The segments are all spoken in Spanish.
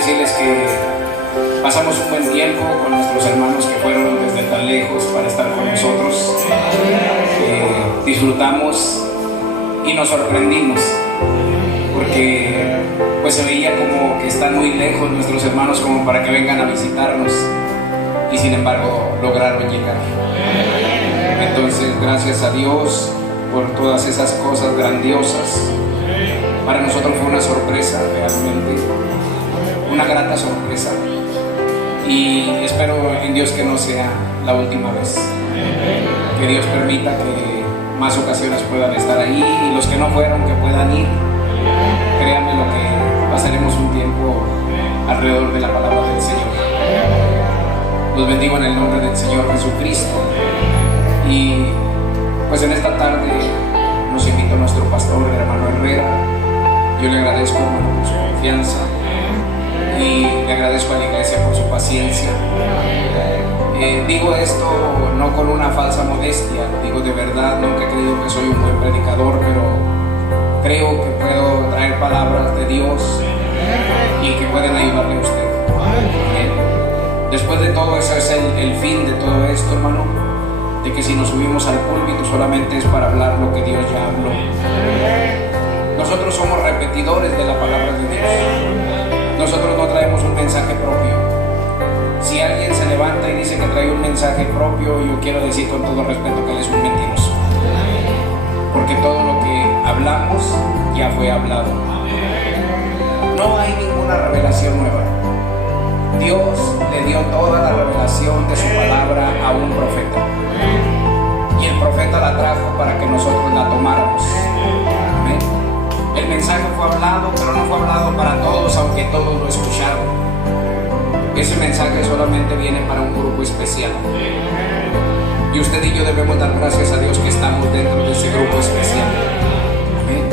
decirles que pasamos un buen tiempo con nuestros hermanos que fueron desde tan lejos para estar con nosotros. Disfrutamos y nos sorprendimos porque pues se veía como que están muy lejos nuestros hermanos como para que vengan a visitarnos, y sin embargo lograron llegar. Entonces, gracias a Dios por todas esas cosas grandiosas. Para nosotros fue una sorpresa, realmente una grata sorpresa, y espero en Dios que no sea la última vez, que Dios permita que más ocasiones puedan estar ahí, y los que no fueron, que puedan ir. Créanme lo que pasaremos un tiempo alrededor de la palabra del Señor. Los bendigo en el nombre del Señor Jesucristo. Y pues en esta tarde nos invita nuestro pastor, el hermano Herrera. Yo le agradezco, hermano, por su confianza, y le agradezco a la iglesia por su paciencia. Digo esto no con una falsa modestia, digo de verdad. Nunca he creído que soy un buen predicador, pero creo que puedo traer palabras de Dios y que pueden ayudarle a usted. Después de todo, ese es el fin de todo esto, hermano, de que si nos subimos al púlpito solamente es para hablar lo que Dios ya habló. Nosotros somos repetidores de la palabra de Dios. Nosotros no traemos un mensaje propio. Si alguien se levanta y dice que trae un mensaje propio, yo quiero decir con todo respeto que él es un mentiroso, porque todo lo que hablamos ya fue hablado. No hay ninguna revelación nueva. Dios le dio toda la revelación de su palabra a un profeta, y el profeta la trajo para que nosotros la tomáramos. ¿Amén? El mensaje fue hablado, pero no fue hablado para todos, aunque todos lo escucharon. Ese mensaje solamente viene para un grupo especial, y usted y yo debemos dar gracias a Dios que estamos dentro de ese grupo especial. ¿Amén?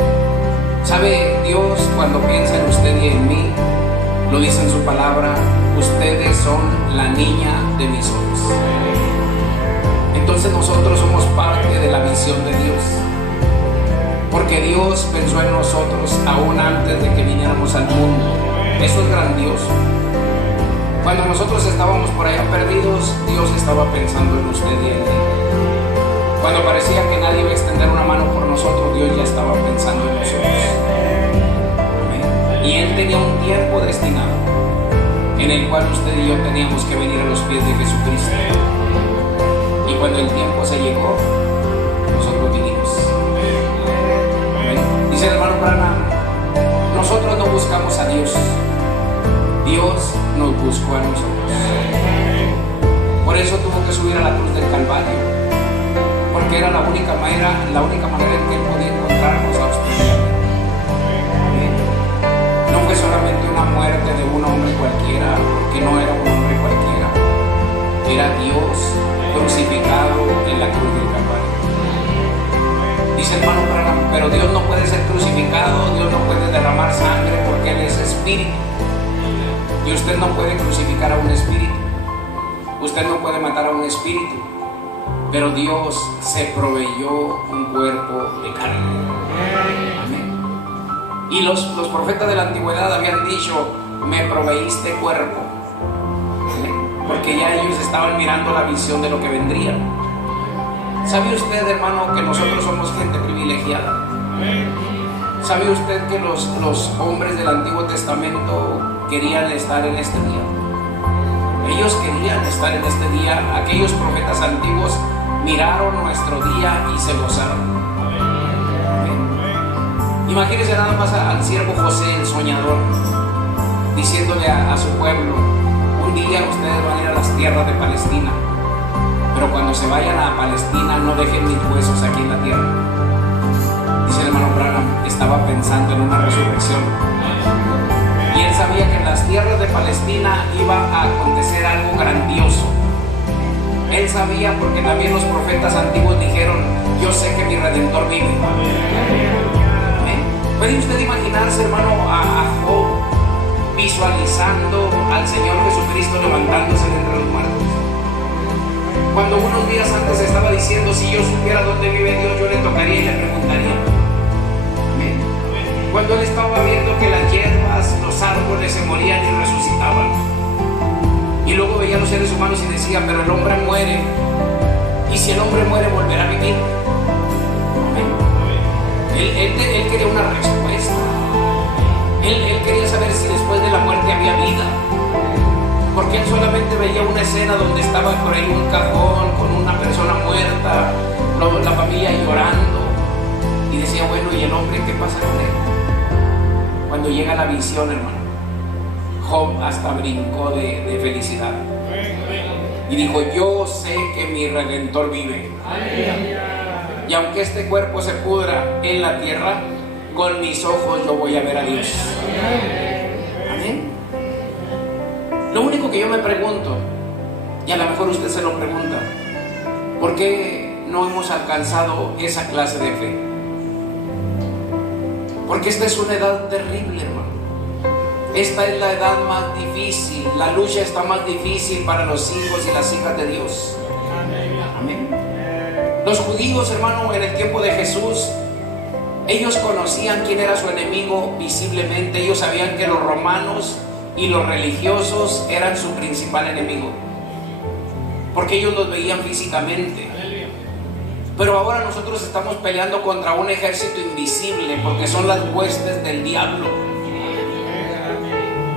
¿Sabe? Dios, cuando piensa en usted y en mí, lo dice en su palabra: ustedes son la niña de mis ojos. Entonces nosotros somos parte de la visión de Dios, porque Dios pensó en nosotros aún antes de que viniéramos al mundo. Eso es grandioso. Cuando nosotros estábamos por allá perdidos, Dios estaba pensando en usted y en mí. Cuando parecía que nadie iba a extender una mano por nosotros, Dios ya estaba pensando en nosotros. Amén. Y Él tenía un tiempo destinado en el cual usted y yo teníamos que venir a los pies de Jesucristo. Y cuando el tiempo se llegó, nosotros vinimos. Amén. Dice el hermano Branham: nosotros no buscamos a Dios, Dios nos buscó a nosotros. Por eso tuvo que subir a la cruz del Calvario, porque era la única manera en que Él podía encontrarnos a usted. Amén. No fue solamente una muerte de un hombre cualquiera, porque no era un hombre cualquiera, era Dios crucificado en la cruz del Calvario. Dice el hermano Branham: pero Dios no puede ser crucificado, Dios no puede derramar sangre, porque Él es espíritu. Y usted no puede crucificar a un espíritu, usted no puede matar a un espíritu, pero Dios se proveyó un cuerpo de carne. Amén. Y los profetas de la antigüedad habían dicho: me proveíste cuerpo. Amén. Porque ya ellos estaban mirando la visión de lo que vendría. ¿Sabe usted, hermano, que nosotros somos gente privilegiada? ¿Sabe usted que los hombres del Antiguo Testamento querían estar en este día? Ellos querían estar en este día. Aquellos profetas antiguos miraron nuestro día y se gozaron. Amén. Imagínense nada más al siervo José, el soñador, diciéndole a su pueblo: un día ustedes van a ir a las tierras de Palestina, pero cuando se vayan a Palestina no dejen mis huesos aquí en la tierra. Dice el hermano Branham: estaba pensando en una resurrección, y él sabía que en las tierras de Palestina iba a acontecer algo grandioso. Él sabía, porque también los profetas antiguos dijeron: yo sé que mi Redentor vive. ¿Amén? ¿Puede usted imaginarse, hermano, a Job visualizando al Señor Jesucristo levantándose de entre los muertos? Cuando unos días antes estaba diciendo: si yo supiera dónde vive Dios, yo le tocaría y le preguntaría. Amén. Cuando él estaba viendo que las hierbas, los árboles se morían y resucitaban, los seres humanos y decía, pero el hombre muere, y si el hombre muere volverá a vivir. Él quería una respuesta. Él quería saber si después de la muerte había vida, porque él solamente veía una escena donde estaba por ahí un cajón con una persona muerta, la familia llorando, y decía, bueno, ¿y el hombre qué pasa con él? Cuando llega la visión, hermano, Job hasta brincó de felicidad y dijo, yo sé que mi Redentor vive, y aunque este cuerpo se pudra en la tierra, con mis ojos yo voy a ver a Dios. Amén. Lo único que yo me pregunto, y a lo mejor usted se lo pregunta, ¿por qué no hemos alcanzado esa clase de fe? Porque esta es una edad terrible, hermano. Esta es la edad más difícil. La lucha está más difícil para los hijos y las hijas de Dios. Amén. Los judíos, hermano, en el tiempo de Jesús, ellos conocían quién era su enemigo visiblemente. Ellos sabían que los romanos y los religiosos eran su principal enemigo, porque ellos los veían físicamente. Pero ahora nosotros estamos peleando contra un ejército invisible, porque son las huestes del diablo.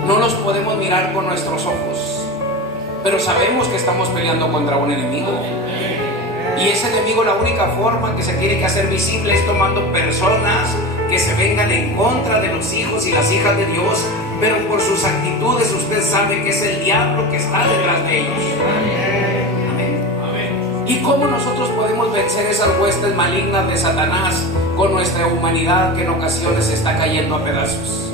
No los podemos mirar con nuestros ojos, pero sabemos que estamos peleando contra un enemigo. Y ese enemigo, la única forma que se tiene que hacer visible es tomando personas que se vengan en contra de los hijos y las hijas de Dios, pero por sus actitudes usted sabe que es el diablo que está detrás de ellos. Amén. ¿Y cómo nosotros podemos vencer esas huestes malignas de Satanás con nuestra humanidad que en ocasiones está cayendo a pedazos?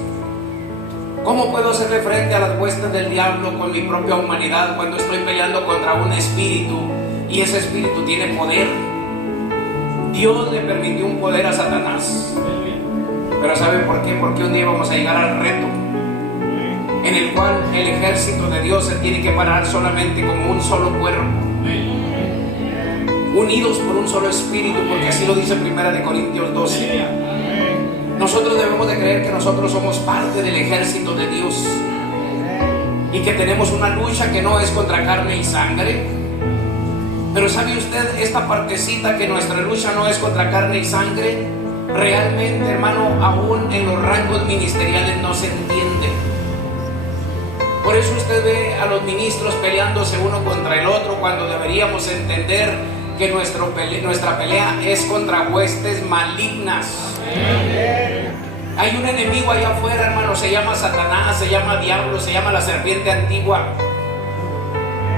¿Cómo puedo hacerle frente a las huestes del diablo con mi propia humanidad cuando estoy peleando contra un espíritu? Y ese espíritu tiene poder. Dios le permitió un poder a Satanás. Pero ¿sabe por qué? Porque un día vamos a llegar al reto en el cual el ejército de Dios se tiene que parar solamente como un solo cuerpo, unidos por un solo espíritu, porque así lo dice 1 Corintios 12. Nosotros debemos de creer que nosotros somos parte del ejército de Dios y que tenemos una lucha que no es contra carne y sangre. Pero ¿sabe usted esta partecita que nuestra lucha no es contra carne y sangre? Realmente, hermano, aún en los rangos ministeriales no se entiende. Por eso usted ve a los ministros peleándose uno contra el otro, cuando deberíamos entender que nuestra pelea es contra huestes malignas. Hay un enemigo allá afuera, hermano, se llama Satanás, se llama diablo, se llama la serpiente antigua.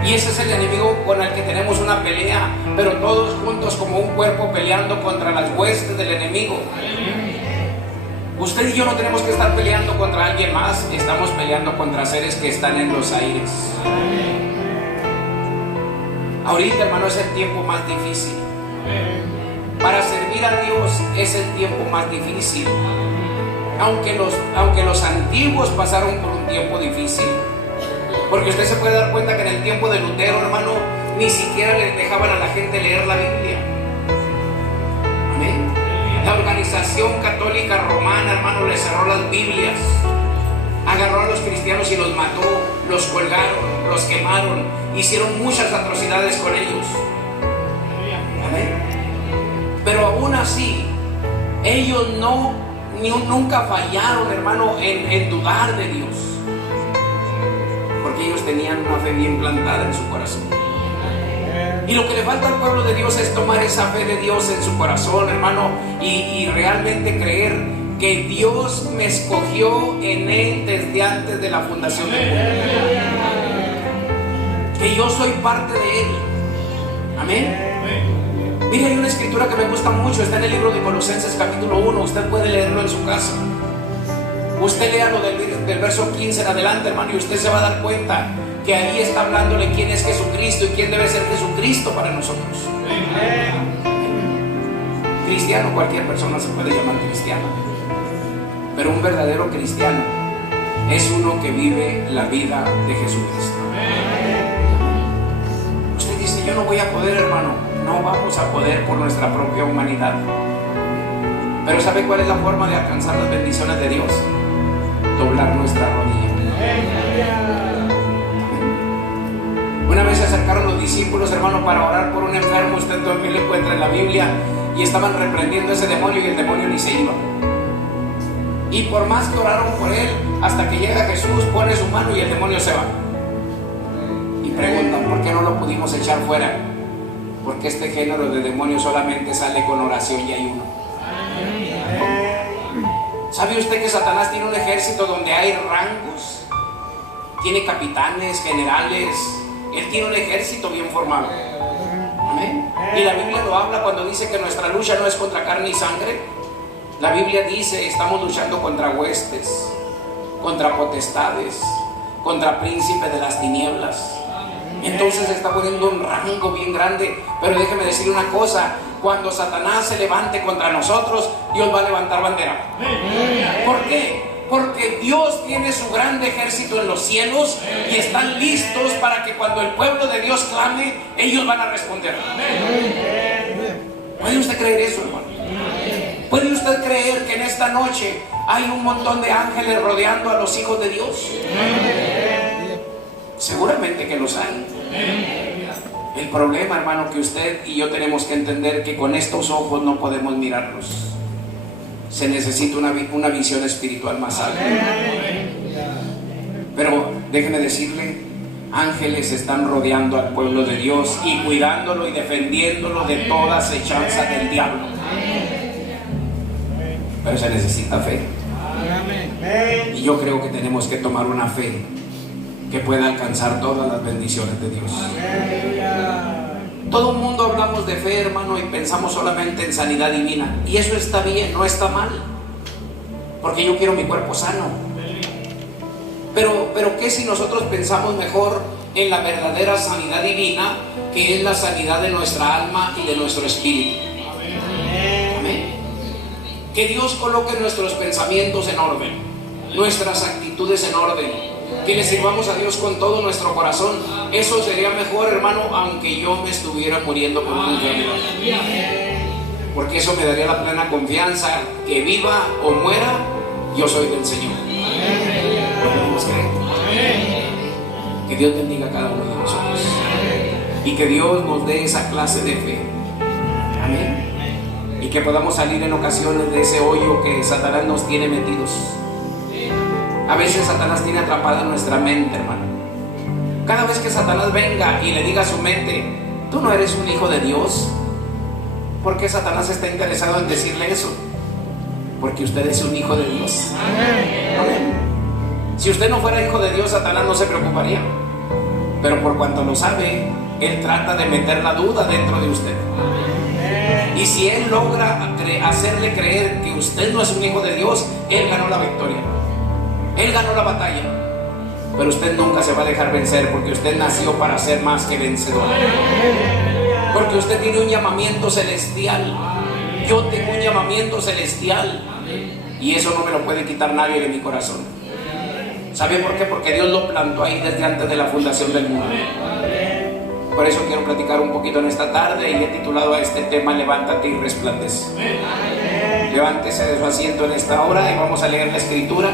Y ese es el enemigo con el que tenemos una pelea, pero todos juntos como un cuerpo peleando contra las huestes del enemigo. Usted y yo no tenemos que estar peleando contra alguien más, estamos peleando contra seres que están en los aires. Ahorita, hermano, es el tiempo más difícil. Para servir a Dios es el tiempo más difícil. Aunque los antiguos pasaron por un tiempo difícil. Porque usted se puede dar cuenta que en el tiempo de Lutero, hermano, ni siquiera le dejaban a la gente leer la Biblia. Amén. La organización católica romana, hermano, le cerró las Biblias. Agarró a los cristianos y los mató, los colgaron, los quemaron, hicieron muchas atrocidades con ellos. Amén. Pero aún así, ellos nunca fallaron, hermano, en dudar de Dios. Porque ellos tenían una fe bien plantada en su corazón. Y lo que le falta al pueblo de Dios es tomar esa fe de Dios en su corazón, hermano, y realmente creer que Dios me escogió en Él desde antes de la fundación del mundo. Que yo soy parte de Él. Amén. Mire, hay una escritura que me gusta mucho, está en el libro de Colosenses capítulo 1, usted puede leerlo en su casa. Usted léalo del verso 15 en adelante, hermano, y usted se va a dar cuenta que ahí está hablándole quién es Jesucristo y quién debe ser Jesucristo para nosotros. Cristiano, cualquier persona se puede llamar cristiano, pero un verdadero cristiano es uno que vive la vida de Jesucristo. Usted dice, yo no voy a poder, hermano. No vamos a poder por nuestra propia humanidad. Pero ¿sabe cuál es la forma de alcanzar las bendiciones de Dios? Doblar nuestra rodilla. acercaron los discípulos, hermano, para orar por un enfermo. Usted también lo encuentra en la Biblia. Y estaban reprendiendo a ese demonio y el demonio ni se iba. Y por más que oraron por él, hasta que llega Jesús, pone su mano y el demonio se va. Y preguntan, ¿por qué no lo pudimos echar fuera? Porque este género de demonio solamente sale con oración y ayuno. ¿Sabe usted que Satanás tiene un ejército donde hay rangos? Tiene capitanes, generales. Él tiene un ejército bien formado. Amén. Y la Biblia lo habla cuando dice que nuestra lucha no es contra carne y sangre. La Biblia dice, estamos luchando contra huestes, contra potestades, contra príncipes de las tinieblas. Entonces se está poniendo un rango bien grande. Pero déjeme decir una cosa: cuando Satanás se levante contra nosotros, Dios va a levantar bandera. ¿Por qué? Porque Dios tiene su grande ejército en los cielos y están listos para que cuando el pueblo de Dios clame, ellos van a responder. ¿Puede usted creer eso, hermano? ¿Puede usted creer que en esta noche hay un montón de ángeles rodeando a los hijos de Dios? Seguramente que los hay. El problema, hermano, que usted y yo tenemos que entender que con estos ojos no podemos mirarlos. Se necesita una visión espiritual más alta. Pero déjeme decirle, ángeles están rodeando al pueblo de Dios y cuidándolo y defendiéndolo de toda acechanza del diablo. Pero se necesita fe. Y yo creo que tenemos que tomar una fe que pueda alcanzar todas las bendiciones de Dios. Todo el mundo hablamos de fe, hermano, y pensamos solamente en sanidad divina. Y eso está bien, no está mal, porque yo quiero mi cuerpo sano. Pero ¿qué si nosotros pensamos mejor en la verdadera sanidad divina, que es la sanidad de nuestra alma y de nuestro espíritu? Amén. Que Dios coloque nuestros pensamientos en orden, nuestras actitudes en orden, que le sirvamos a Dios con todo nuestro corazón. Eso sería mejor, hermano, aunque yo me estuviera muriendo por una enfermedad, porque eso me daría la plena confianza que viva o muera, yo soy del Señor. ¿Lo podemos creer? Que Dios bendiga a cada uno de nosotros y que Dios nos dé esa clase de fe. Amén. Y que podamos salir en ocasiones de ese hoyo que Satanás nos tiene metidos. A veces Satanás tiene atrapada nuestra mente, hermano. Cada vez que Satanás venga y le diga a su mente, tú no eres un hijo de Dios, ¿por qué Satanás está interesado en decirle eso? Porque usted es un hijo de Dios. Amén. Si usted no fuera hijo de Dios, Satanás no se preocuparía. Pero por cuanto lo sabe, él trata de meter la duda dentro de usted. Y si él logra hacerle creer que usted no es un hijo de Dios, él ganó la victoria. Él ganó la batalla. Pero usted nunca se va a dejar vencer, porque usted nació para ser más que vencedor. Porque usted tiene un llamamiento celestial. Yo tengo un llamamiento celestial. Y eso no me lo puede quitar nadie de mi corazón. ¿Sabe por qué? Porque Dios lo plantó ahí desde antes de la fundación del mundo. Por eso quiero platicar un poquito en esta tarde y he titulado a este tema Levántate y resplandece. Levántese de su asiento en esta hora y vamos a leer la escritura.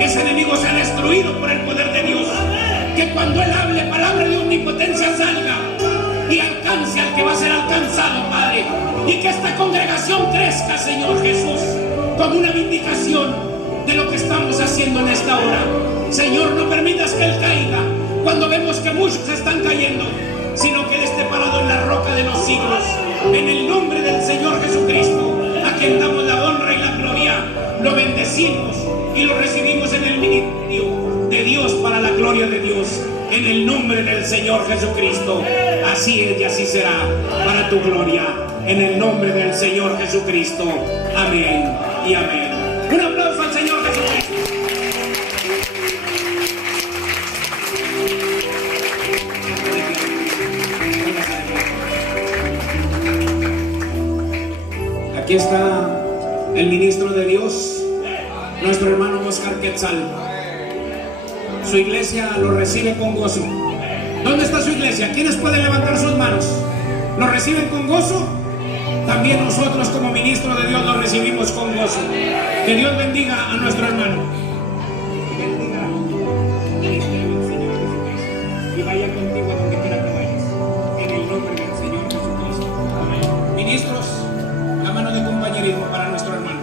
Ese enemigo sea destruido por el poder de Dios. Que cuando Él hable, palabra de omnipotencia salga y alcance al que va a ser alcanzado, Padre. Y que esta congregación crezca, Señor Jesús, como una vindicación de lo que estamos haciendo en esta hora. Señor, no permitas que Él caiga cuando vemos que muchos están cayendo, sino que Él esté parado en la roca de los siglos. En el nombre del Señor Jesucristo, a quien damos la honra y la gloria, lo bendecimos y lo recibimos en el ministerio de Dios para la gloria de Dios, en el nombre del Señor Jesucristo. Así es y así será para tu gloria, en el nombre del Señor Jesucristo. Amén y amén. Un aplauso al Señor Jesucristo. Aquí está el ministro de Dios, nuestro hermano Oscar Quetzal. Su iglesia lo recibe con gozo. ¿Dónde está su iglesia? ¿Quiénes pueden levantar sus manos? ¿Lo reciben con gozo? También nosotros como ministro de Dios lo recibimos con gozo. Que Dios bendiga a nuestro hermano. Bendiga el ministerio del Señor Jesucristo y vaya contigo a donde quiera que vayas. En el nombre del Señor Jesucristo. Amén. Ministros, la mano de compañerismo para nuestro hermano.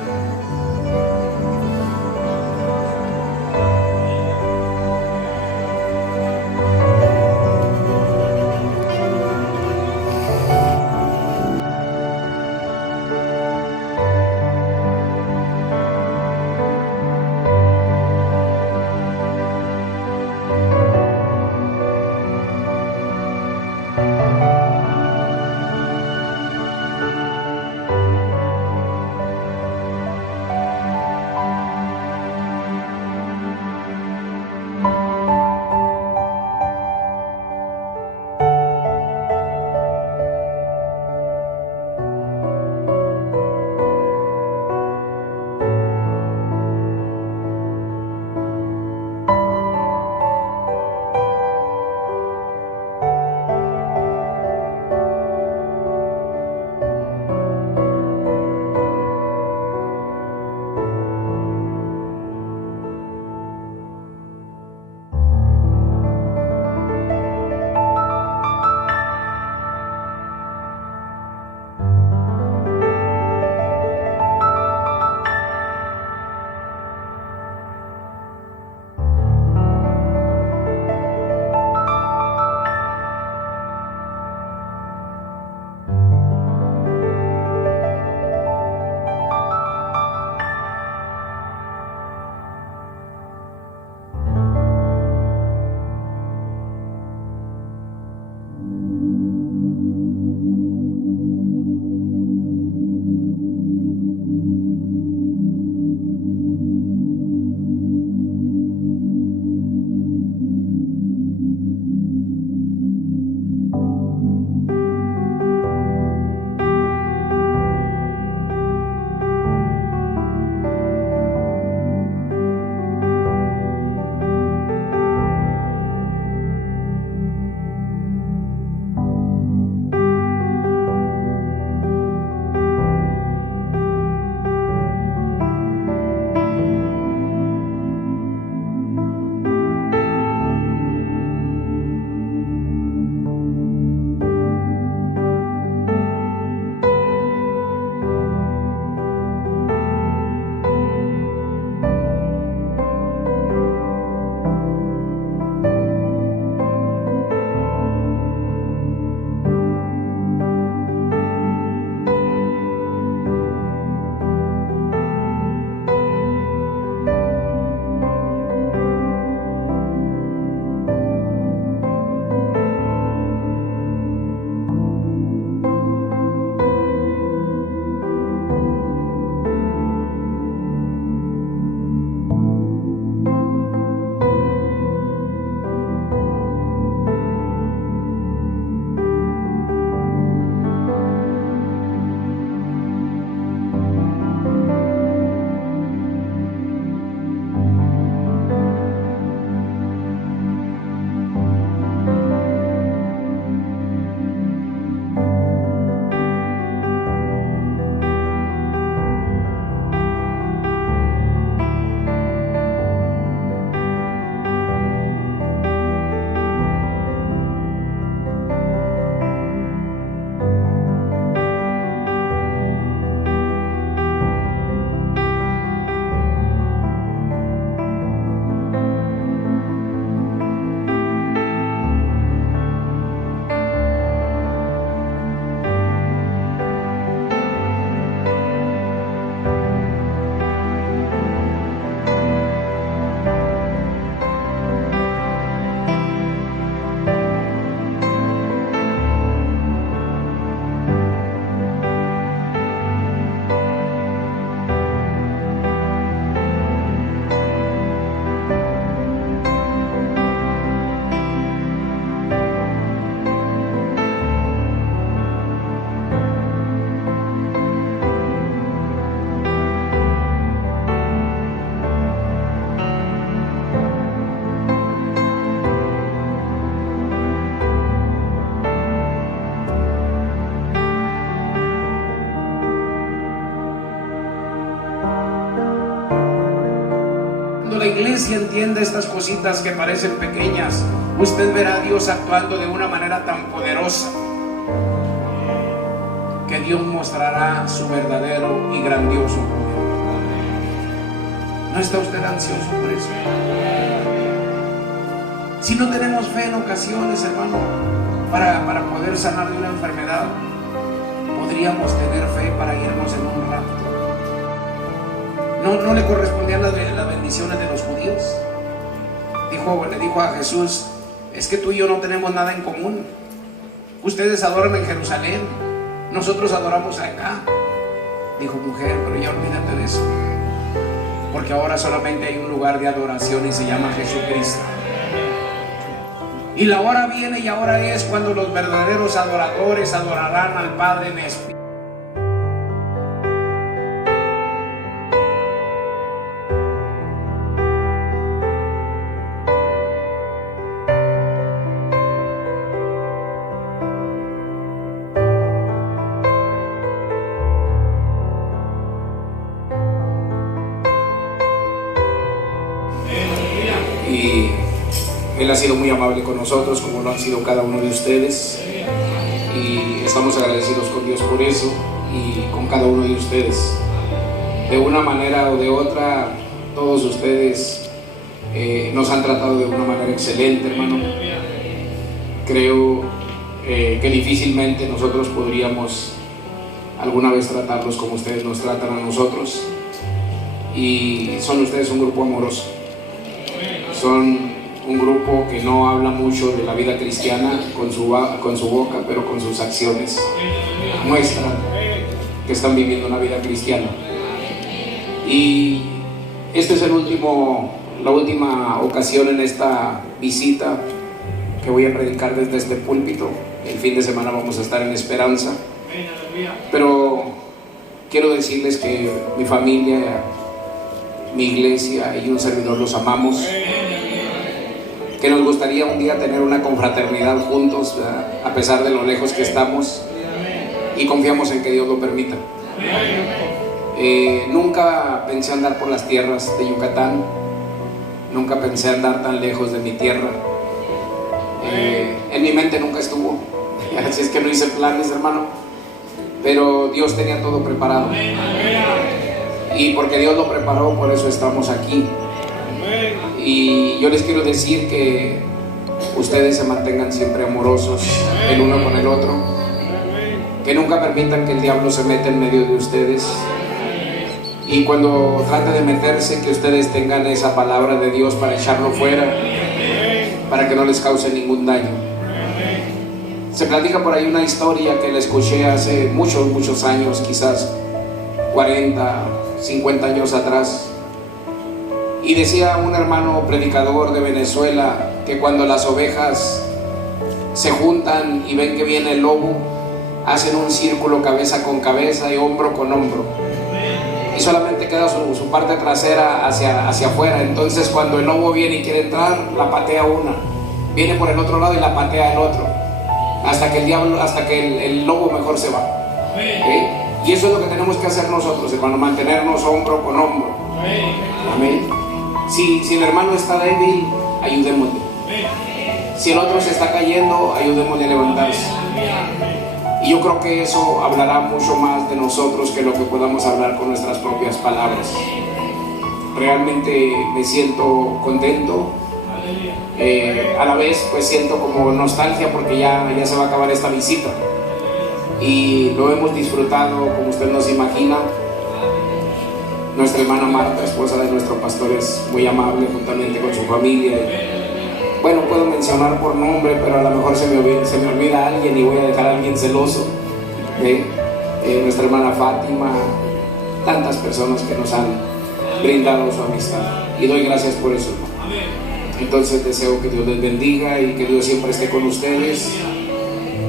iglesia entienda estas cositas que parecen pequeñas, usted verá a Dios actuando de una manera tan poderosa que Dios mostrará su verdadero y grandioso poder. ¿No está usted ansioso por eso? Si no tenemos fe en ocasiones, hermano, para poder sanar de una enfermedad, podríamos tener fe para irnos en un rapto. ¿No le correspondían las bendiciones de los judíos? Le dijo a Jesús: es que tú y yo no tenemos nada en común. Ustedes adoran en Jerusalén, nosotros adoramos acá. Dijo: mujer, pero ya olvídate de eso, porque ahora solamente hay un lugar de adoración y se llama Jesucristo. Y la hora viene y ahora es cuando los verdaderos adoradores adorarán al Padre en espíritu. Y Él ha sido muy amable con nosotros, como lo han sido cada uno de ustedes, y estamos agradecidos con Dios por eso y con cada uno de ustedes. De una manera o de otra, todos ustedes nos han tratado de una manera excelente, hermano. Creo que difícilmente nosotros podríamos alguna vez tratarlos como ustedes nos tratan a nosotros, y son ustedes un grupo amoroso. Son un grupo que no habla mucho de la vida cristiana con su boca, pero con sus acciones muestran que están viviendo una vida cristiana. Y esta es la última ocasión en esta visita que voy a predicar desde este púlpito. El fin de semana vamos a estar en Esperanza, pero quiero decirles que mi familia, mi iglesia y un servidor los amamos, que nos gustaría un día tener una confraternidad juntos, a pesar de lo lejos que estamos, y confiamos en que Dios lo permita. Nunca pensé andar por las tierras de Yucatán, nunca pensé andar tan lejos de mi tierra. En mi mente nunca estuvo, así es que no hice planes, hermano, pero Dios tenía todo preparado, y porque Dios lo preparó, por eso estamos aquí. Y yo les quiero decir que ustedes se mantengan siempre amorosos el uno con el otro, que nunca permitan que el diablo se meta en medio de ustedes, y cuando trate de meterse, que ustedes tengan esa palabra de Dios para echarlo fuera, para que no les cause ningún daño. Se platica por ahí una historia que la escuché hace muchos años, quizás 40, 50 años atrás, y decía un hermano predicador de Venezuela que cuando las ovejas se juntan y ven que viene el lobo, hacen un círculo cabeza con cabeza y hombro con hombro, y solamente queda su parte trasera hacia afuera. Entonces cuando el lobo viene y quiere entrar, la patea una, viene por el otro lado y la patea el otro, hasta que el lobo mejor se va. ¿Okay? Y eso es lo que tenemos que hacer nosotros, hermano, mantenernos hombro con hombro. Amén. Si el hermano está débil, ayudémosle. Si el otro se está cayendo, ayudémosle a levantarse. Y yo creo que eso hablará mucho más de nosotros que lo que podamos hablar con nuestras propias palabras. Realmente me siento contento. A la vez pues siento como nostalgia, porque ya se va a acabar esta visita. Y lo hemos disfrutado como usted nos imagina. Nuestra hermana Marta, esposa de nuestro pastor, es muy amable juntamente con su familia. Bueno, puedo mencionar por nombre, pero a lo mejor se me olvida alguien y voy a dejar a alguien celoso. Nuestra hermana Fátima, tantas personas que nos han brindado su amistad, y doy gracias por eso. Entonces deseo que Dios les bendiga y que Dios siempre esté con ustedes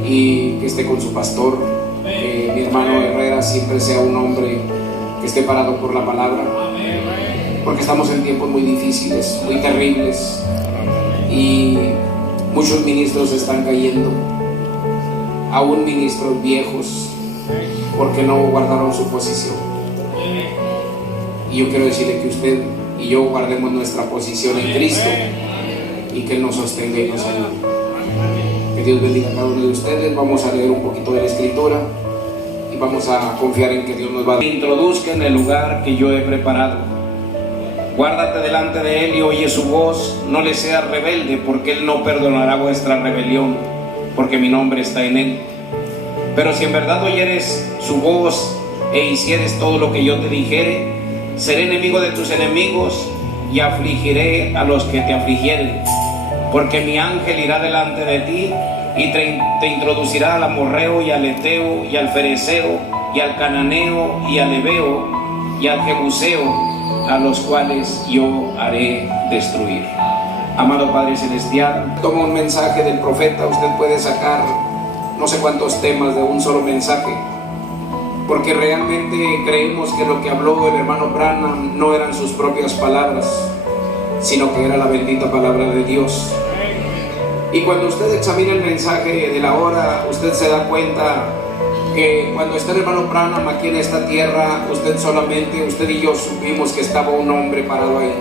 y que esté con su pastor, que mi hermano Herrera siempre sea un hombre que esté parado por la palabra, porque estamos en tiempos muy difíciles, muy terribles, y muchos ministros están cayendo, aún ministros viejos, porque no guardaron su posición. Y yo quiero decirle que usted y yo guardemos nuestra posición en Cristo y que Él nos sostenga y nos ayude. Que Dios bendiga a cada uno de ustedes. Vamos a leer un poquito de la Escritura y vamos a confiar en que Dios nos va a introduzca en el lugar que yo he preparado. Guárdate delante de Él y oye su voz, no le seas rebelde, porque Él no perdonará vuestra rebelión, porque mi nombre está en Él. Pero si en verdad oyeres su voz e hicieres todo lo que yo te dijere, seré enemigo de tus enemigos y afligiré a los que te afligieren. Porque mi ángel irá delante de ti y te introducirá al amorreo y al eteo y al fereceo y al cananeo y al heveo y al jebuseo, a los cuales yo haré destruir. Amado Padre Celestial, toma un mensaje del profeta. Usted puede sacar no sé cuántos temas de un solo mensaje, porque realmente creemos que lo que habló el hermano Branham no eran sus propias palabras, sino que era la bendita palabra de Dios. Y cuando usted examina el mensaje de la hora, usted se da cuenta que cuando está el hermano Branham aquí en esta tierra, usted y yo supimos que estaba un hombre parado ahí.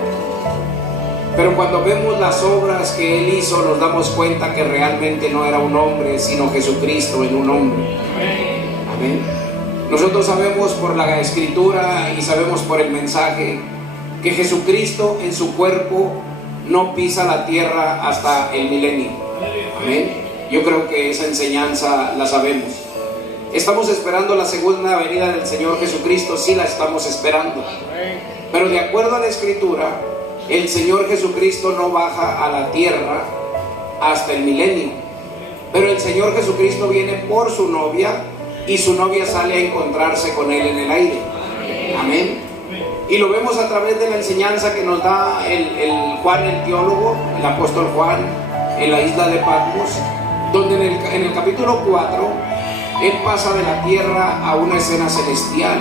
Pero cuando vemos las obras que Él hizo, nos damos cuenta que realmente no era un hombre, sino Jesucristo en un hombre. Amén. Nosotros sabemos por la Escritura y sabemos por el mensaje que Jesucristo en su cuerpo no pisa la tierra hasta el milenio. Amén. Yo creo que esa enseñanza la sabemos. Estamos esperando la segunda venida del Señor Jesucristo, sí la estamos esperando. Pero de acuerdo a la Escritura, el Señor Jesucristo no baja a la tierra hasta el milenio. Pero el Señor Jesucristo viene por su novia y su novia sale a encontrarse con Él en el aire. Amén. Y lo vemos a través de la enseñanza que nos da el Juan el teólogo, el apóstol Juan, en la isla de Patmos, donde en el capítulo 4 él pasa de la tierra a una escena celestial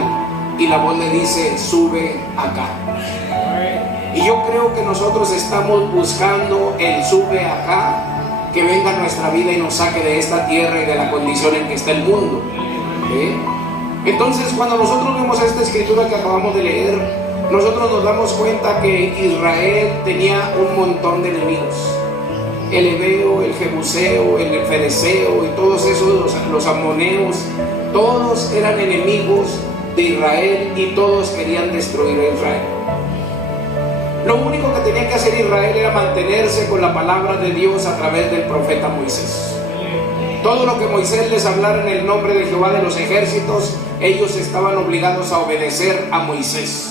y la voz le dice: sube acá. Y yo creo que nosotros estamos buscando el sube acá, que venga a nuestra vida y nos saque de esta tierra y de la condición en que está el mundo. Entonces, cuando nosotros vemos esta escritura que acabamos de leer, nosotros nos damos cuenta que Israel tenía un montón de enemigos. El heveo, el jebuseo, el fereceo y todos esos, los amoneos, todos eran enemigos de Israel y todos querían destruir a Israel. Lo único que tenía que hacer Israel era mantenerse con la palabra de Dios a través del profeta Moisés. Todo lo que Moisés les hablara en el nombre de Jehová de los ejércitos, ellos estaban obligados a obedecer a Moisés.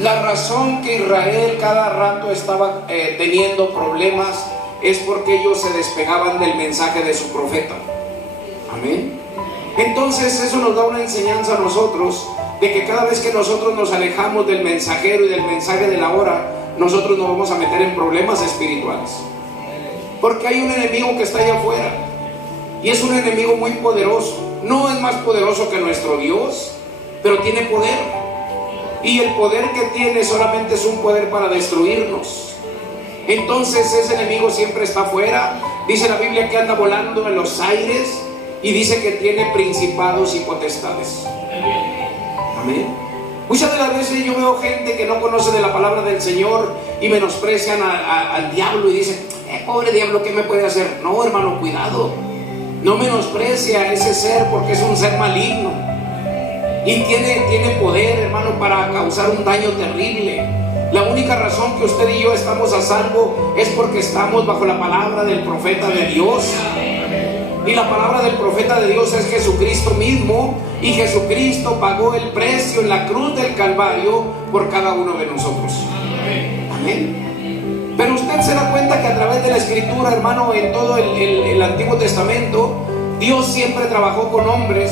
La razón que Israel cada rato estaba teniendo problemas es porque ellos se despegaban del mensaje de su profeta. Amén. Entonces eso nos da una enseñanza a nosotros de que cada vez que nosotros nos alejamos del mensajero y del mensaje de la hora, nosotros nos vamos a meter en problemas espirituales. Porque hay un enemigo que está allá afuera y es un enemigo muy poderoso. No es más poderoso que nuestro Dios, pero tiene poder. Y el poder que tiene solamente es un poder para destruirnos. Entonces ese enemigo siempre está afuera. Dice la Biblia que anda volando en los aires y dice que tiene principados y potestades. Amén. Muchas de las veces yo veo gente que no conoce de la palabra del Señor y menosprecian al diablo y dicen: pobre diablo, ¿qué me puede hacer? No, hermano, cuidado. No menosprecia a ese ser, porque es un ser maligno y tiene poder, hermano, para causar un daño terrible. La única razón que usted y yo estamos a salvo es porque estamos bajo la palabra del profeta de Dios. Y la palabra del profeta de Dios es Jesucristo mismo, y Jesucristo pagó el precio en la cruz del Calvario por cada uno de nosotros. Amén. Pero usted se da cuenta que a través de la Escritura, hermano, en todo el Antiguo Testamento, Dios siempre trabajó con hombres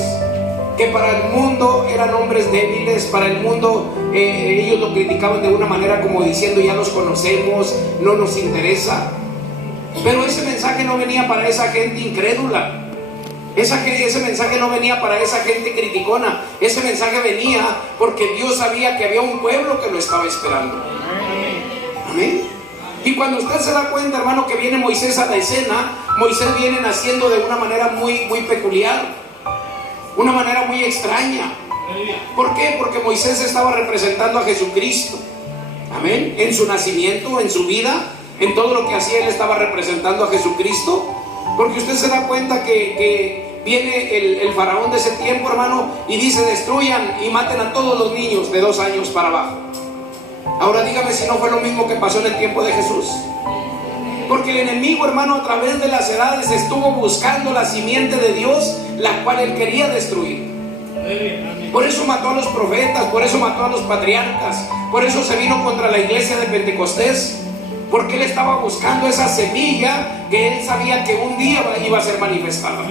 que para el mundo eran hombres débiles. Para el mundo ellos lo criticaban de una manera como diciendo: ya los conocemos, no nos interesa. Pero ese mensaje no venía para esa gente incrédula. Ese mensaje no venía para esa gente criticona. Ese mensaje venía porque Dios sabía que había un pueblo que lo estaba esperando. Amén. Y cuando usted se da cuenta, hermano, que viene Moisés a la escena, Moisés viene naciendo de una manera muy, muy peculiar, una manera muy extraña. ¿Por qué? Porque Moisés estaba representando a Jesucristo. Amén. En su nacimiento, en su vida, en todo lo que hacía, él estaba representando a Jesucristo. Porque usted se da cuenta que viene el faraón de ese tiempo, hermano, y dice: destruyan y maten a todos los niños de 2 años para abajo. Ahora dígame si no fue lo mismo que pasó en el tiempo de Jesús. Porque el enemigo, hermano, a través de las edades estuvo buscando la simiente de Dios, la cual él quería destruir. Por eso mató a los profetas, por eso mató a los patriarcas, por eso se vino contra la iglesia de Pentecostés, porque él estaba buscando esa semilla que él sabía que un día iba a ser manifestada.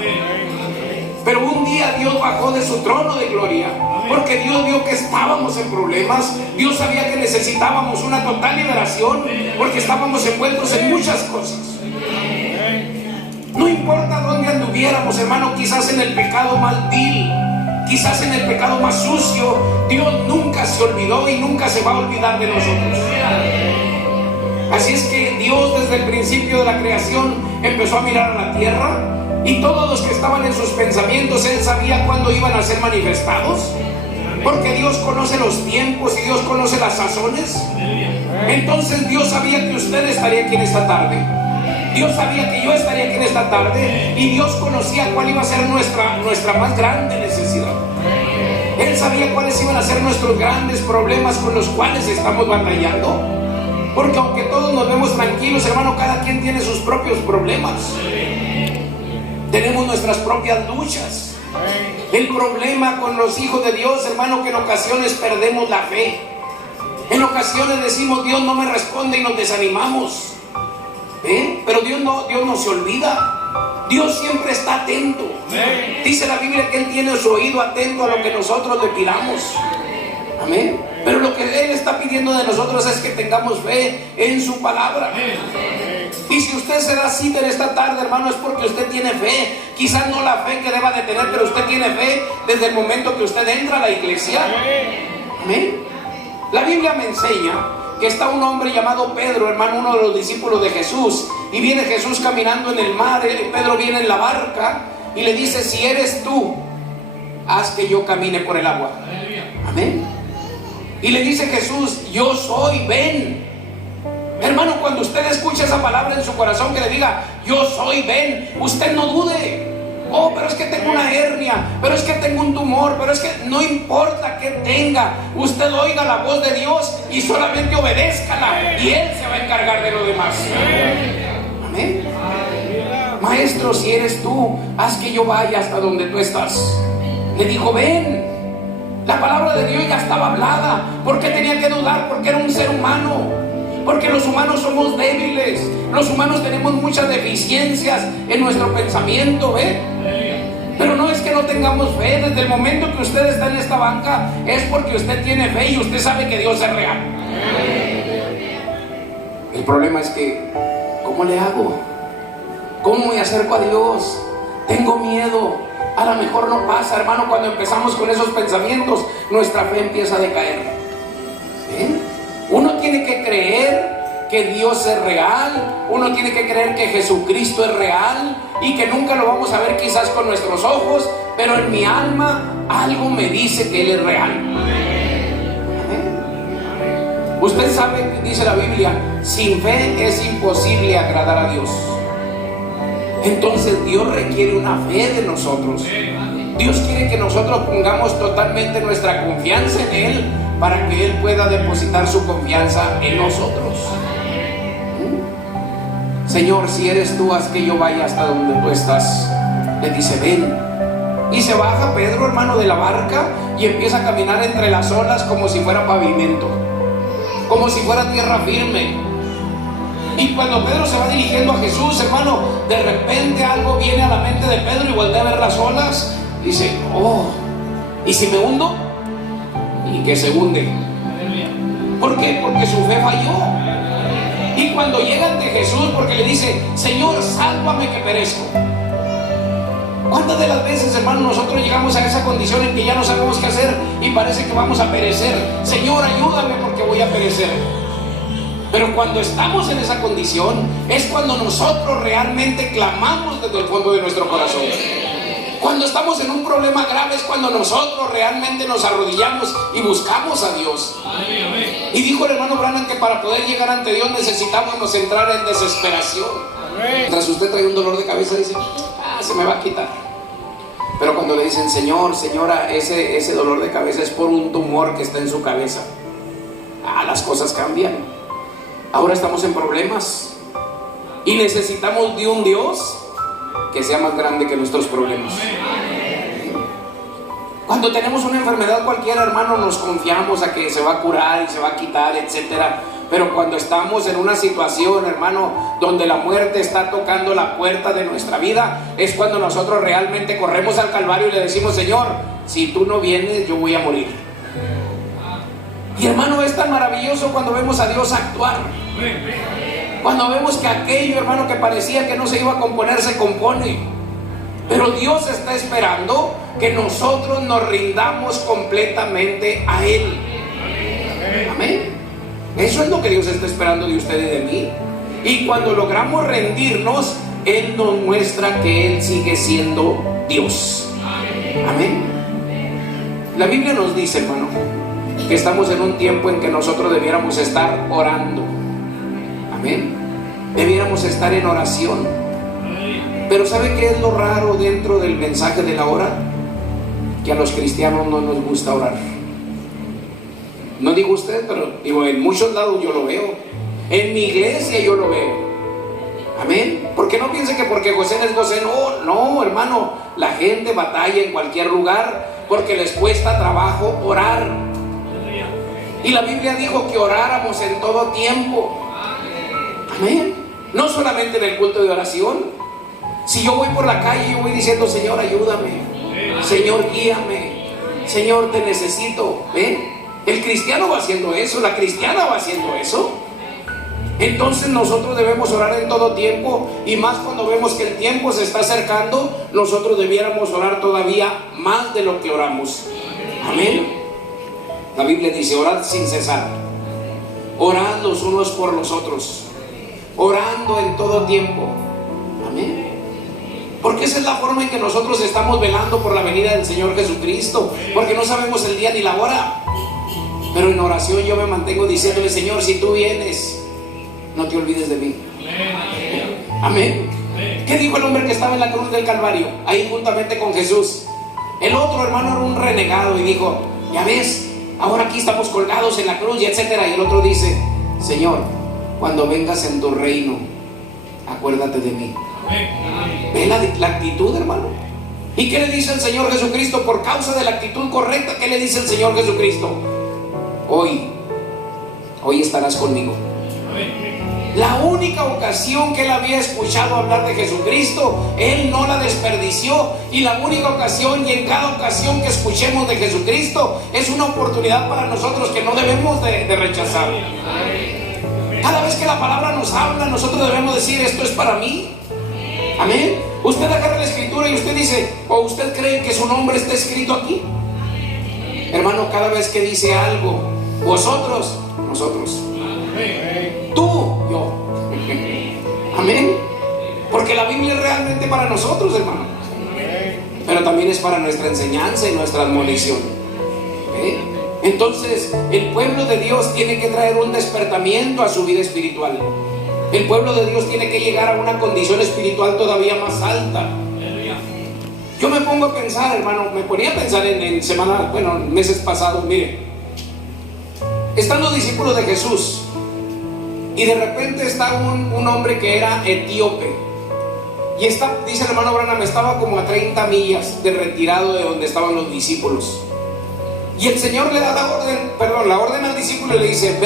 Pero un día Dios bajó de su trono de gloria, porque Dios vio que estábamos en problemas. Dios sabía que necesitábamos una total liberación, porque estábamos envueltos en muchas cosas. No importa dónde anduviéramos, hermano, quizás en el pecado más vil, quizás en el pecado más sucio, Dios nunca se olvidó y nunca se va a olvidar de nosotros. Así es que Dios, desde el principio de la creación, empezó a mirar a la tierra, y todos los que estaban en sus pensamientos, él sabía cuándo iban a ser manifestados, porque Dios conoce los tiempos y Dios conoce las sazones. Entonces Dios sabía que usted estaría aquí en esta tarde, Dios sabía que yo estaría aquí en esta tarde, y Dios conocía cuál iba a ser nuestra más grande necesidad. Él sabía cuáles iban a ser nuestros grandes problemas con los cuales estamos batallando. Porque aunque todos nos vemos tranquilos, hermano, cada quien tiene sus propios problemas. Tenemos nuestras propias luchas. El problema con los hijos de Dios, hermano, que en ocasiones perdemos la fe. En ocasiones decimos: Dios no me responde, y nos desanimamos. Pero Dios no se olvida. Dios siempre está atento. Dice la Biblia que Él tiene su oído atento a lo que nosotros le pidamos. Amén. Pero lo que Él está pidiendo de nosotros es que tengamos fe en su palabra. Y si usted se da cita en esta tarde, hermano, es porque usted tiene fe. Quizás no la fe que deba de tener, pero usted tiene fe desde el momento que usted entra a la iglesia. Amén. La Biblia me enseña que está un hombre llamado Pedro, hermano, uno de los discípulos de Jesús, y viene Jesús caminando en el mar. Pedro viene en la barca y le dice: si eres tú, haz que yo camine por el agua. Amén. Y le dice Jesús: yo soy, ven. Hermano, cuando usted escuche esa palabra en su corazón que le diga: yo soy, ven, usted no dude. Oh, pero es que tengo una hernia, pero es que tengo un tumor, pero es que no importa que tenga, usted oiga la voz de Dios y solamente obedézcala, y Él se va a encargar de lo demás. Amén. Maestro, si eres tú, haz que yo vaya hasta donde tú estás. Le dijo: ven. La palabra de Dios ya estaba hablada. ¿Por qué tenía que dudar? Porque era un ser humano. Porque los humanos somos débiles. Los humanos tenemos muchas deficiencias en nuestro pensamiento, Pero no es que no tengamos fe. Desde el momento que usted está en esta banca, es porque usted tiene fe y usted sabe que Dios es real. El problema es que, ¿cómo le hago? ¿Cómo me acerco a Dios? Tengo miedo. A lo mejor no pasa, hermano. Cuando empezamos con esos pensamientos, nuestra fe empieza a decaer. Uno tiene que creer que Dios es real. Uno tiene que creer que Jesucristo es real, y que nunca lo vamos a ver quizás con nuestros ojos, pero en mi alma algo me dice que Él es real. Usted sabe, dice la Biblia, sin fe es imposible agradar a Dios. Entonces Dios requiere una fe de nosotros. Dios quiere que nosotros pongamos totalmente nuestra confianza en Él, para que Él pueda depositar su confianza en nosotros. Señor, si eres tú, haz que yo vaya hasta donde tú estás. Le dice: ven. Y se baja Pedro, hermano, de la barca, y empieza a caminar entre las olas como si fuera pavimento, como si fuera tierra firme. Y cuando Pedro se va dirigiendo a Jesús, hermano, de repente algo viene a la mente de Pedro y voltea a ver las olas. Dice: oh, ¿y si me hundo? Y que se hunde. ¿Por qué? Porque su fe falló. Y cuando llega ante Jesús, porque le dice: Señor, sálvame que perezco. ¿Cuántas de las veces, hermano, nosotros llegamos a esa condición en que ya no sabemos qué hacer y parece que vamos a perecer? Señor, ayúdame porque voy a perecer. Pero cuando estamos en esa condición, es cuando nosotros realmente clamamos desde el fondo de nuestro corazón. Cuando estamos en un problema grave es cuando nosotros realmente nos arrodillamos y buscamos a Dios. Y dijo el hermano Branham que para poder llegar ante Dios necesitamos entrar en desesperación. Mientras usted trae un dolor de cabeza, dice, se me va a quitar. Pero cuando le dicen, Señor, señora, ese dolor de cabeza es por un tumor que está en su cabeza, las cosas cambian. Ahora estamos en problemas y necesitamos de un Dios que sea más grande que nuestros problemas. Cuando tenemos una enfermedad cualquiera, hermano, nos confiamos a que se va a curar y se va a quitar, etcétera. Pero cuando estamos en una situación, hermano, donde la muerte está tocando la puerta de nuestra vida, es cuando nosotros realmente corremos al Calvario y le decimos, Señor, si tú no vienes, yo voy a morir. Y hermano, es tan maravilloso cuando vemos a Dios actuar. Cuando vemos que aquello, hermano, que parecía que no se iba a componer, se compone. Pero Dios está esperando que nosotros nos rindamos completamente a Él. Amén. Eso es lo que Dios está esperando de usted y de mí. Y cuando logramos rendirnos, Él nos muestra que Él sigue siendo Dios. Amén. La Biblia nos dice, hermano, que estamos en un tiempo en que nosotros debiéramos estar orando. Amén. Debiéramos estar en oración. Pero ¿sabe qué es lo raro dentro del mensaje de la hora? Que a los cristianos no nos gusta orar. No digo usted, pero digo, en muchos lados yo lo veo. En mi iglesia yo lo veo. Amén. Porque no piense que porque gocen es gocen. No, hermano. La gente batalla en cualquier lugar porque les cuesta trabajo orar. Y la Biblia dijo que oráramos en todo tiempo. Amén. No solamente en el culto de oración. Si yo voy por la calle, yo voy diciendo, Señor, ayúdame. Señor, guíame. Señor, te necesito. El cristiano va haciendo eso, la cristiana va haciendo eso. Entonces nosotros debemos orar en todo tiempo, y más cuando vemos que el tiempo se está acercando, nosotros debiéramos orar todavía más de lo que oramos. Amén. La Biblia dice, orad sin cesar. Orad los unos por los otros. Orando en todo tiempo. Amén. Porque esa es la forma en que nosotros estamos velando por la venida del Señor Jesucristo. Porque no sabemos el día ni la hora. Pero en oración yo me mantengo diciéndole, Señor, si tú vienes, no te olvides de mí. Amén. ¿Qué dijo el hombre que estaba en la cruz del Calvario? Ahí juntamente con Jesús. El otro hermano era un renegado y dijo, ya ves, ahora aquí estamos colgados en la cruz y etcétera. Y el otro dice, Señor, cuando vengas en tu reino, acuérdate de mí. ¿Ve la actitud, hermano? ¿Y qué le dice el Señor Jesucristo? Por causa de la actitud correcta, ¿qué le dice el Señor Jesucristo? Hoy estarás conmigo. La única ocasión que él había escuchado hablar de Jesucristo, él no la desperdició. Y la única ocasión, y en cada ocasión que escuchemos de Jesucristo, es una oportunidad para nosotros que no debemos de rechazar. Cada vez que la palabra nos habla, nosotros debemos decir, esto es para mí. Amén. Usted agarra la escritura y usted dice, o usted cree que su nombre está escrito aquí. Hermano, cada vez que dice algo, vosotros, nosotros. Tú, yo. Amén. Porque la Biblia es realmente para nosotros, hermano. Pero también es para nuestra enseñanza y nuestra admonición. Entonces, el pueblo de Dios tiene que traer un despertamiento a su vida espiritual. El pueblo de Dios tiene que llegar a una condición espiritual todavía más alta. Yo me pongo a pensar, hermano, me ponía a pensar en meses pasados, mire. Están los discípulos de Jesús y de repente está un hombre que era etíope. Y dice el hermano Branham, estaba como a 30 millas de retirado de donde estaban los discípulos. Y el Señor le da la orden al discípulo y le dice,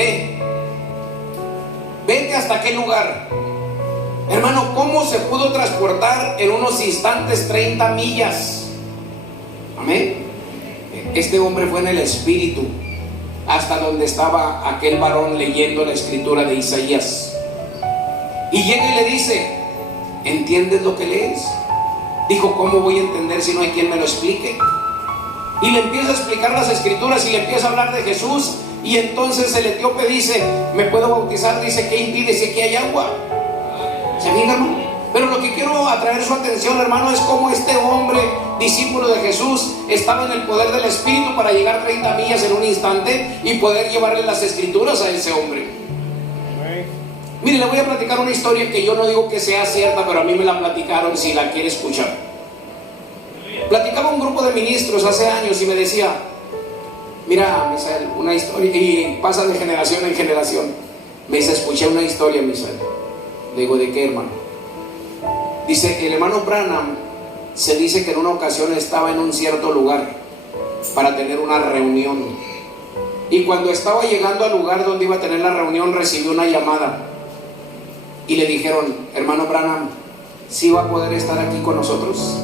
vete hasta aquel lugar. Hermano, ¿cómo se pudo transportar en unos instantes 30 millas? Amén. Este hombre fue en el espíritu hasta donde estaba aquel varón leyendo la escritura de Isaías. Y llega y le dice, ¿entiendes lo que lees? Dijo, ¿cómo voy a entender si no hay quien me lo explique? Y le empieza a explicar las escrituras y le empieza a hablar de Jesús. Y entonces el etíope dice, ¿me puedo bautizar? Dice, ¿qué impide si aquí hay agua? ¿Se fija, hermano? Pero lo que quiero atraer su atención, hermano, es cómo este hombre, discípulo de Jesús, estaba en el poder del Espíritu para llegar 30 millas en un instante y poder llevarle las escrituras a ese hombre. Mire, le voy a platicar una historia que yo no digo que sea cierta, pero a mí me la platicaron, si la quiere escuchar. Platicaba un grupo de ministros hace años y me decía: mira, Misael, una historia, y pasa de generación en generación. Me dice: escuché una historia, Misael. Le digo: ¿de qué, hermano? Dice que el hermano Branham, se dice que en una ocasión estaba en un cierto lugar para tener una reunión, y cuando estaba llegando al lugar donde iba a tener la reunión, recibió una llamada y le dijeron: hermano Branham, ¿sí va a poder estar aquí con nosotros?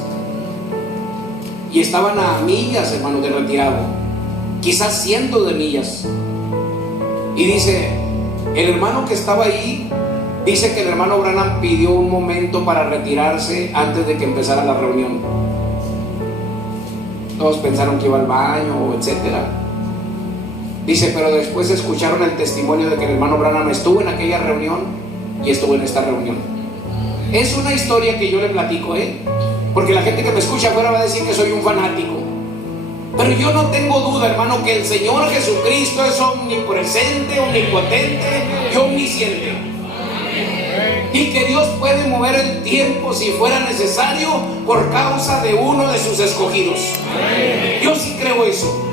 Y estaban a millas, hermano, de retirado, quizás cientos de millas. Y dice, el hermano que estaba ahí, dice que el hermano Branham pidió un momento para retirarse antes de que empezara la reunión. Todos pensaron que iba al baño, etcétera. Dice, pero después escucharon el testimonio de que el hermano Branham estuvo en aquella reunión y estuvo en esta reunión. Es una historia que yo le platico, porque la gente que me escucha afuera va a decir que soy un fanático. Pero yo no tengo duda, hermano, que el Señor Jesucristo es omnipresente, omnipotente y omnisciente. Y que Dios puede mover el tiempo si fuera necesario por causa de uno de sus escogidos. Yo sí creo eso.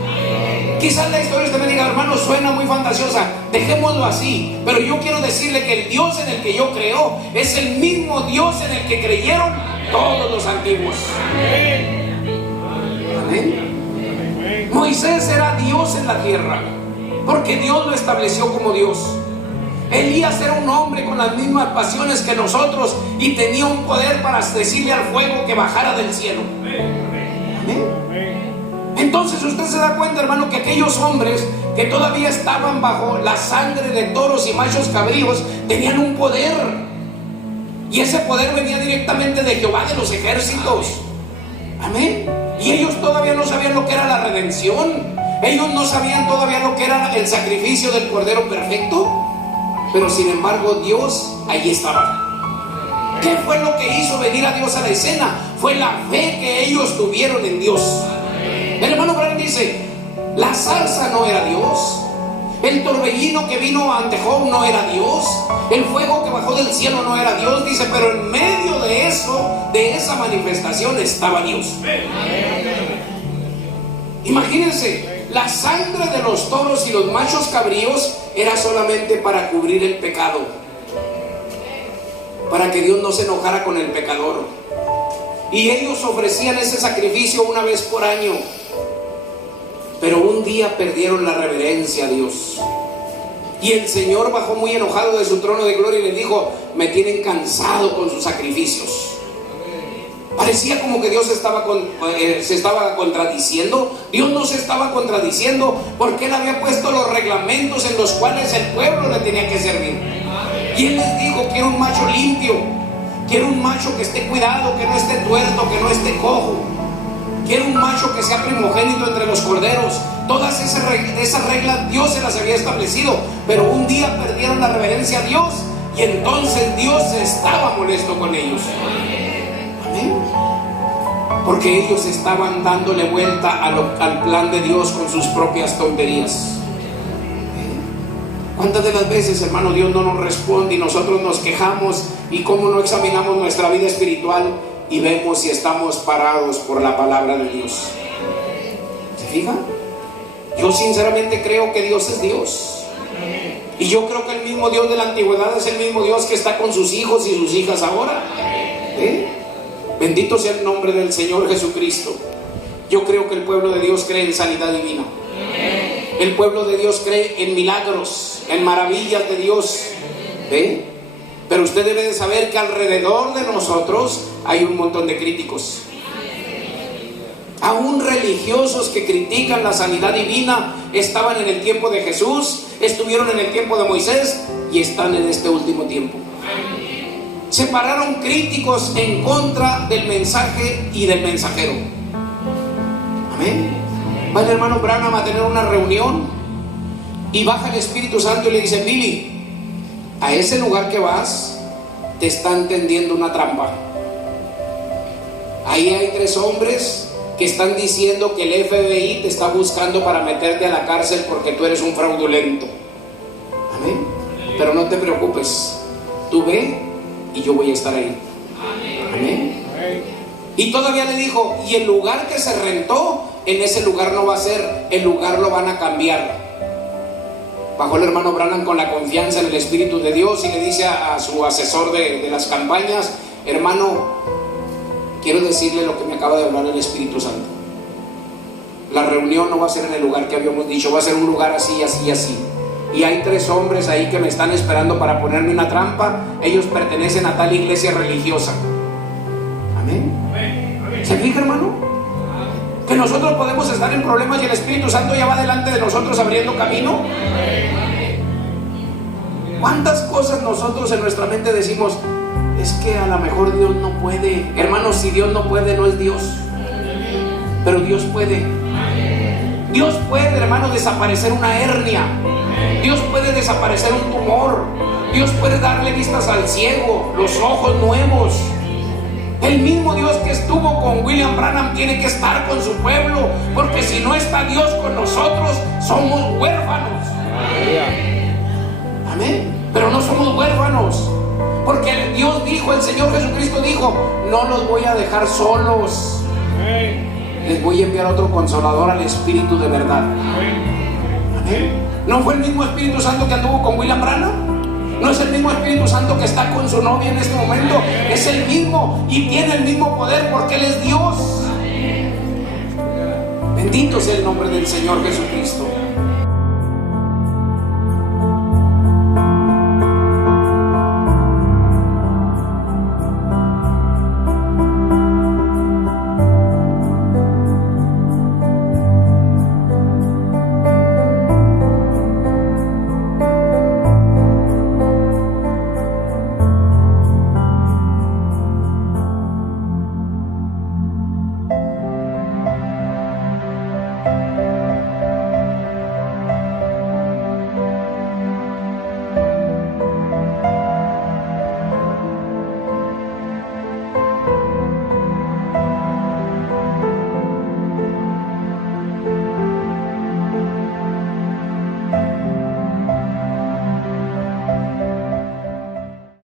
Quizás la historia usted me diga: hermano, suena muy fantasiosa, dejémoslo así. Pero yo quiero decirle que el Dios en el que yo creo es el mismo Dios en el que creyeron todos los antiguos. Amén. Moisés era Dios en la tierra porque Dios lo estableció como Dios. Elías era un hombre con las mismas pasiones que nosotros y tenía un poder para decirle al fuego que bajara del cielo. Amén. Entonces usted se da cuenta, hermano, que aquellos hombres que todavía estaban bajo la sangre de toros y machos cabríos tenían un poder, y ese poder venía directamente de Jehová de los ejércitos. Amén. Y ellos todavía no sabían lo que era la redención. Ellos no sabían todavía lo que era el sacrificio del Cordero perfecto. Pero sin embargo Dios allí estaba. ¿Qué fue lo que hizo venir a Dios a la escena? Fue la fe que ellos tuvieron en Dios. El hermano Branham dice: la zarza no era Dios, el torbellino que vino ante Job no era Dios, el fuego que bajó del cielo no era Dios. Dice, pero en medio de eso, de esa manifestación, estaba Dios. Imagínense, la sangre de los toros y los machos cabríos era solamente para cubrir el pecado, para que Dios no se enojara con el pecador. Y ellos ofrecían ese sacrificio una vez por año. Pero un día perdieron la reverencia a Dios, y el Señor bajó muy enojado de su trono de gloria y les dijo: me tienen cansado con sus sacrificios. Parecía como que Dios se estaba contradiciendo. Dios no se estaba contradiciendo, porque Él había puesto los reglamentos en los cuales el pueblo le tenía que servir. Y Él les dijo: quiero un macho limpio, quiero un macho que esté cuidado, que no esté tuerto, que no esté cojo. Quiero un macho que sea primogénito entre los corderos. Todas esas reglas Dios se las había establecido, pero un día perdieron la reverencia a Dios, y entonces Dios estaba molesto con ellos. Amén. Porque ellos estaban dándole vuelta al plan de Dios con sus propias tonterías. ¿Cuántas de las veces, hermano, Dios no nos responde y nosotros nos quejamos? ¿Y cómo no examinamos nuestra vida espiritual y vemos si estamos parados por la palabra de Dios? ¿Se fijan? Yo sinceramente creo que Dios es Dios, y yo creo que el mismo Dios de la antigüedad es el mismo Dios que está con sus hijos y sus hijas ahora. Bendito sea el nombre del Señor Jesucristo. Yo creo que el pueblo de Dios cree en sanidad divina. El pueblo de Dios cree en milagros, en maravillas de Dios. Pero usted debe de saber que alrededor de nosotros hay un montón de críticos. Aún religiosos que critican la sanidad divina estaban en el tiempo de Jesús, estuvieron en el tiempo de Moisés y están en este último tiempo. Se pararon críticos en contra del mensaje y del mensajero. Amén. Va el hermano Branham a tener una reunión y baja el Espíritu Santo y le dice: Billy, a ese lugar que vas, te están tendiendo una trampa. Ahí hay 3 hombres que están diciendo que el FBI te está buscando para meterte a la cárcel porque tú eres un fraudulento. Amén. Pero no te preocupes, tú ve y yo voy a estar ahí. Amén. Y todavía le dijo, y el lugar que se rentó, en ese lugar no va a ser, el lugar lo van a cambiar. Bajó el hermano Branham con la confianza en el Espíritu de Dios y le dice a su asesor de las campañas: hermano, quiero decirle lo que me acaba de hablar el Espíritu Santo. La reunión no va a ser en el lugar que habíamos dicho, va a ser un lugar así, así, así. Y hay 3 hombres ahí que me están esperando para ponerme una trampa. Ellos pertenecen a tal iglesia religiosa. Amén. ¿Se fija, hermano? Que nosotros podemos estar en problemas y el Espíritu Santo ya va delante de nosotros abriendo camino. ¿Cuántas cosas nosotros en nuestra mente decimos: es que a lo mejor Dios no puede? Hermanos, si Dios no puede, no es Dios. Pero Dios puede. Dios puede, hermano, desaparecer una hernia. Dios puede desaparecer un tumor. Dios puede darle vistas al ciego, los ojos nuevos. El mismo Dios que estuvo con William Branham tiene que estar con su pueblo, porque si no está Dios con nosotros, somos huérfanos. Amén. Pero no somos huérfanos, porque Dios dijo, el Señor Jesucristo dijo: no los voy a dejar solos, les voy a enviar otro consolador, al Espíritu de verdad. Amén. ¿No fue el mismo Espíritu Santo que anduvo con William Branham? ¿No es el mismo Espíritu Santo que está con su novia en este momento? Es el mismo y tiene el mismo poder, porque Él es Dios. Bendito sea el nombre del Señor Jesucristo.